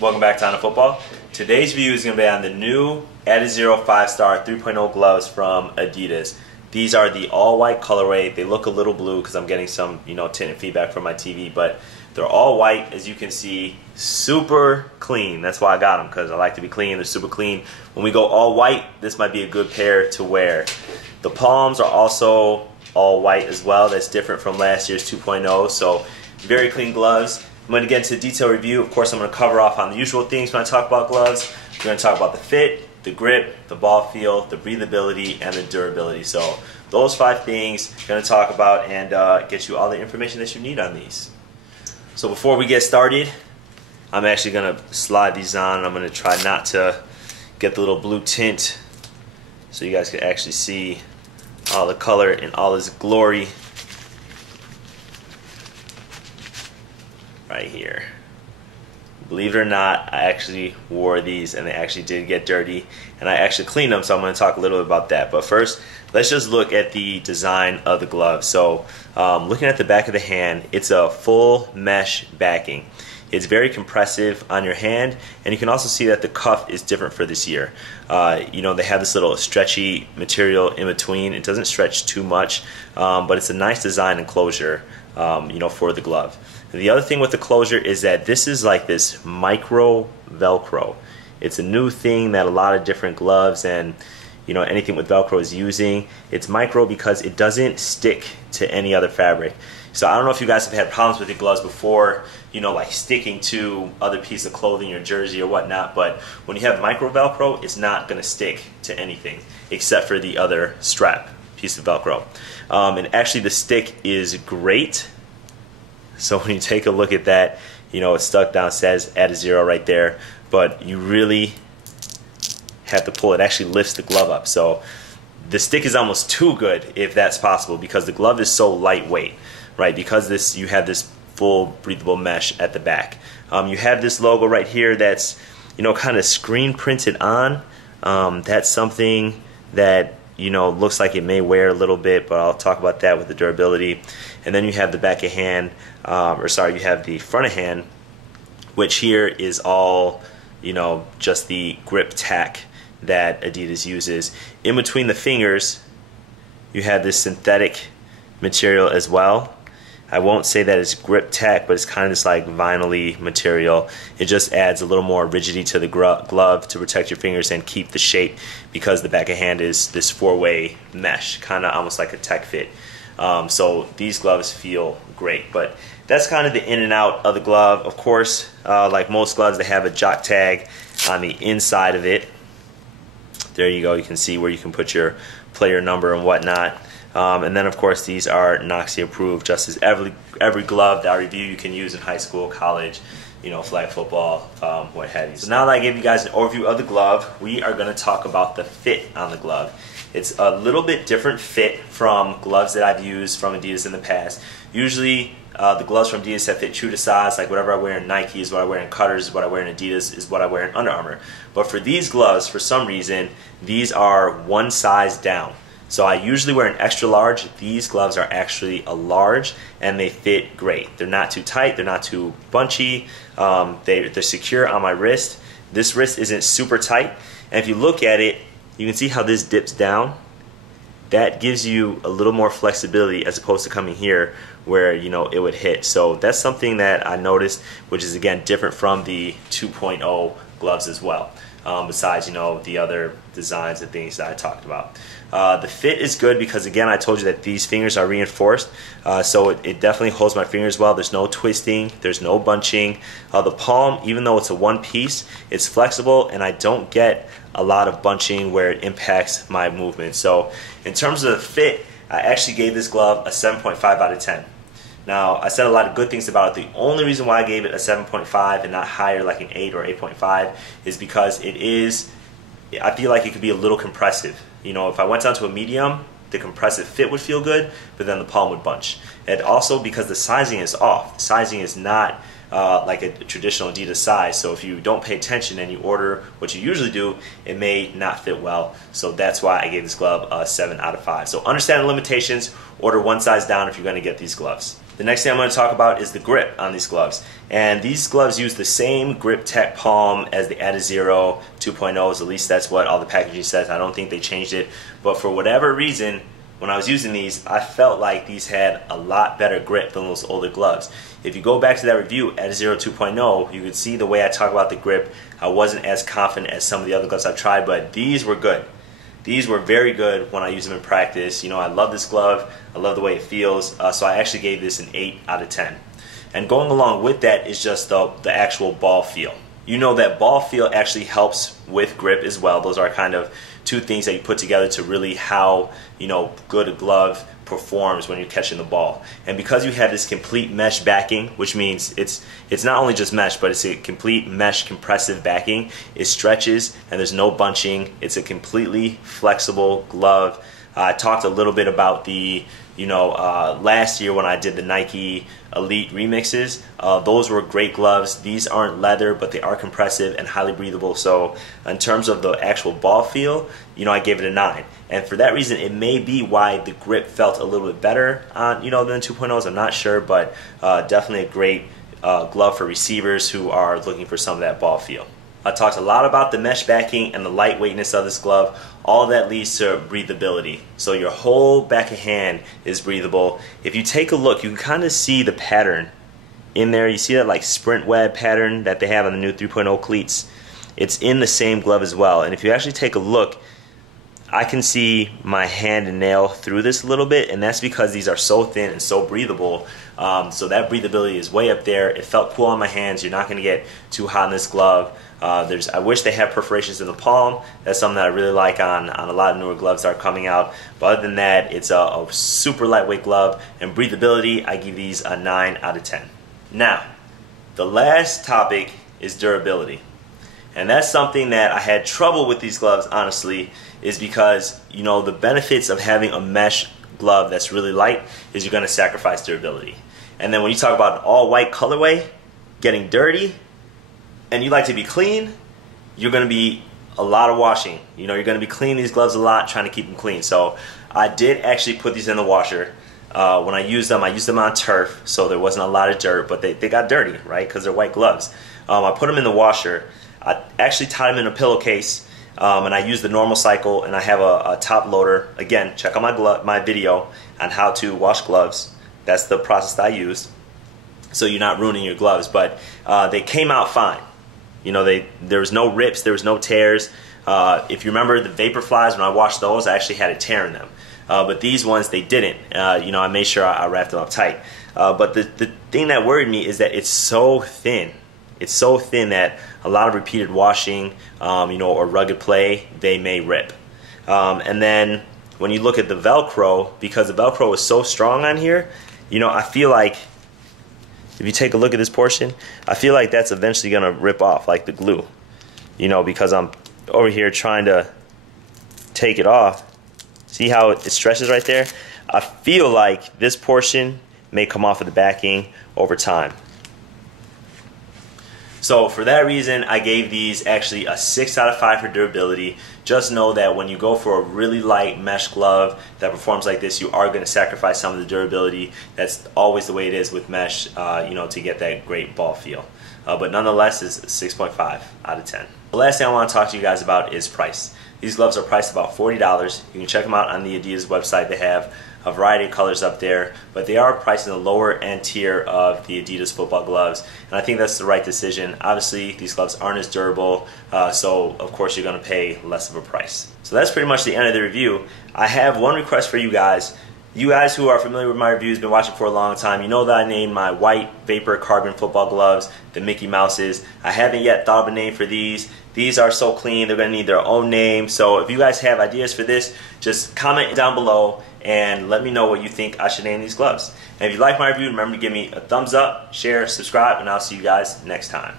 Welcome back to On Football. Today's review is going to be on the new Adizero 5-star 3.0 gloves from Adidas. These are the all-white colorway. They look a little blue because I'm getting some, tinted feedback from my TV, but they're all white, as you can see, super clean. That's why I got them, because I like to be clean. They're super clean. When we go all white, this might be a good pair to wear. The palms are also all white as well. That's different from last year's 2.0, so very clean gloves. I'm going to get into the detailed review. Of course, I'm going to cover off on the usual things when I talk about gloves. We're going to talk about the fit, the grip, the ball feel, the breathability, and the durability. So those 5 things I'm going to talk about and get you all the information that you need on these. So before we get started, I'm actually going to slide these on, and I'm going to try not to get the little blue tint so you guys can actually see all the color in all its glory right here. Believe it or not, I actually wore these and they actually did get dirty, and I actually cleaned them, so I'm going to talk a little bit about that. But first, let's just look at the design of the glove. So looking at the back of the hand, it's a full mesh backing. It's very compressive on your hand, and you can also see that the cuff is different for this year. They have this little stretchy material in between. It doesn't stretch too much, but it's a nice design and closure, for the glove. And the other thing with the closure is that this is like this micro Velcro. It's a new thing that a lot of different gloves and anything with Velcro is using. It's micro because it doesn't stick to any other fabric. So I don't know if you guys have had problems with your gloves before, like sticking to other pieces of clothing, your jersey or whatnot, but when you have micro Velcro, it's not going to stick to anything except for the other strap piece of Velcro. And actually the stick is great. So when you take a look at that, it's stuck down, says Adizero right there, but you really have to pull it. It actually lifts the glove up. So the stick is almost too good if that's possible, because the glove is so lightweight, right? Because you have this full breathable mesh at the back. You have this logo right here that's kind of screen printed on. That's something that looks like it may wear a little bit, but I'll talk about that with the durability. And then you have the back of hand, you have the front of hand, which here is all just the grip tack that Adidas uses. In between the fingers, you have this synthetic material as well. I won't say that it's grip tack, but it's kind of this like vinyl-y material. It just adds a little more rigidity to the glove to protect your fingers and keep the shape, because the back of hand is this 4-way mesh, kind of almost like a tech fit. So these gloves feel great, but that's kind of the in and out of the glove. Of course, like most gloves, they have a jock tag on the inside of it. There you go. You can see where you can put your player number and whatnot. And then of course these are NOXI approved, just as every glove that I review you can use in high school, college, flag football, what have you. So now that I gave you guys an overview of the glove, we are going to talk about the fit on the glove. It's a little bit different fit from gloves that I've used from Adidas in the past. Usually the gloves from Adidas have fit true to size, like whatever I wear in Nike is what I wear in Cutters, is what I wear in Adidas, is what I wear in Under Armour. But for these gloves, for some reason, these are one size down. So I usually wear an extra large. These gloves are actually a large, and they fit great. They're not too tight, they're not too bunchy, they're secure on my wrist. This wrist isn't super tight, and if you look at it, you can see how this dips down. That gives you a little more flexibility as opposed to coming here where it would hit. So that's something that I noticed, which is again different from the 2.0 gloves as well. Besides the other designs and things that I talked about. The fit is good because, again, I told you that these fingers are reinforced, so it definitely holds my fingers well. There's no twisting, there's no bunching. The palm, even though it's a one piece, it's flexible, and I don't get a lot of bunching where it impacts my movement. So in terms of the fit, I actually gave this glove a 7.5 out of 10. Now, I said a lot of good things about it. The only reason why I gave it a 7.5 and not higher like an 8 or 8.5 is because I feel like it could be a little compressive. If I went down to a medium, the compressive fit would feel good, but then the palm would bunch. And also because the sizing is off. The sizing is not like a traditional Adidas size, so if you don't pay attention and you order what you usually do, it may not fit well. So that's why I gave this glove a 7 out of 5. So understand the limitations, order one size down if you're going to get these gloves. The next thing I'm going to talk about is the grip on these gloves. And these gloves use the same grip tech palm as the Adizero 2.0s, at least that's what all the packaging says. I don't think they changed it, but for whatever reason, when I was using these, I felt like these had a lot better grip than those older gloves. If you go back to that review, Adizero 2.0, you could see the way I talk about the grip. I wasn't as confident as some of the other gloves I've tried, but these were good. These were very good when I use them in practice. You know, I love this glove. I love the way it feels. So I actually gave this an 8 out of 10. And going along with that is just the actual ball feel. You know that ball feel actually helps with grip as well. Those are kind of two things that you put together to really how, you know, good a glove performs when you're catching the ball. And because you have this complete mesh backing, which means it's not only just mesh, but it's a complete mesh compressive backing. It stretches and there's no bunching. It's a completely flexible glove. I talked a little bit about the, you know, last year when I did the Nike Elite remixes. Those were great gloves. These aren't leather, but they are compressive and highly breathable. So in terms of the actual ball feel, you know, I gave it a 9. And for that reason, it may be why the grip felt a little bit better on, you know, than 2.0s. I'm not sure, but definitely a great glove for receivers who are looking for some of that ball feel. I talked a lot about the mesh backing and the lightweightness of this glove. All that leads to breathability. So your whole back of hand is breathable. If you take a look, you can kind of see the pattern in there. You see that like sprint web pattern that they have on the new 3.0 cleats. It's in the same glove as well. And if you actually take a look, I can see my hand and nail through this a little bit, and that's because these are so thin and so breathable. So that breathability is way up there. It felt cool on my hands. You're not going to get too hot in this glove. I wish they had perforations in the palm. That's something that I really like on a lot of newer gloves that are coming out. But other than that, it's a super lightweight glove. And breathability, I give these a 9 out of 10. Now, the last topic is durability. And that's something that I had trouble with these gloves, honestly, is because, you know, the benefits of having a mesh glove that's really light is you're going to sacrifice durability. And then when you talk about an all-white colorway getting dirty, and you like to be clean, you're going to be a lot of washing. You know, you're going to be cleaning these gloves a lot, trying to keep them clean. So I did actually put these in the washer. When I used them on turf, so there wasn't a lot of dirt, but they got dirty, right, because they're white gloves. I put them in the washer. I actually tied them in a pillowcase, and I used the normal cycle, and I have a top loader. Again, check out my video on how to wash gloves. That's the process that I used, so you're not ruining your gloves. But they came out fine. You know, there was no rips, there was no tears. If you remember the vapor flies, when I washed those, I actually had a tear in them. But these ones, they didn't. You know, I made sure I wrapped them up tight. But the thing that worried me is that it's so thin. It's so thin that a lot of repeated washing, you know, or rugged play, they may rip. And then when you look at the Velcro, because the Velcro is so strong on here, you know, I feel like if you take a look at this portion, I feel like that's eventually going to rip off like the glue. You know, because I'm over here trying to take it off. See how it stretches right there? I feel like this portion may come off of the backing over time. So for that reason, I gave these actually a 6 out of 5 for durability. Just know that when you go for a really light mesh glove that performs like this, you are going to sacrifice some of the durability. That's always the way it is with mesh, you know, to get that great ball feel. But nonetheless, it's 6.5 out of 10. The last thing I want to talk to you guys about is price. These gloves are priced about $40. You can check them out on the Adidas website. They have a variety of colors up there, but they are priced in the lower end tier of the Adidas football gloves, and I think that's the right decision. Obviously, these gloves aren't as durable, so of course you're going to pay less of a price. So that's pretty much the end of the review. I have one request for you guys. You guys who are familiar with my reviews, been watching for a long time, you know that I named my white Vapor Carbon football gloves the Mickey Mouses. I haven't yet thought of a name for these. These are so clean, they're going to need their own name. So if you guys have ideas for this, just comment down below and let me know what you think I should name these gloves. And if you like my review, remember to give me a thumbs up, share, subscribe, and I'll see you guys next time.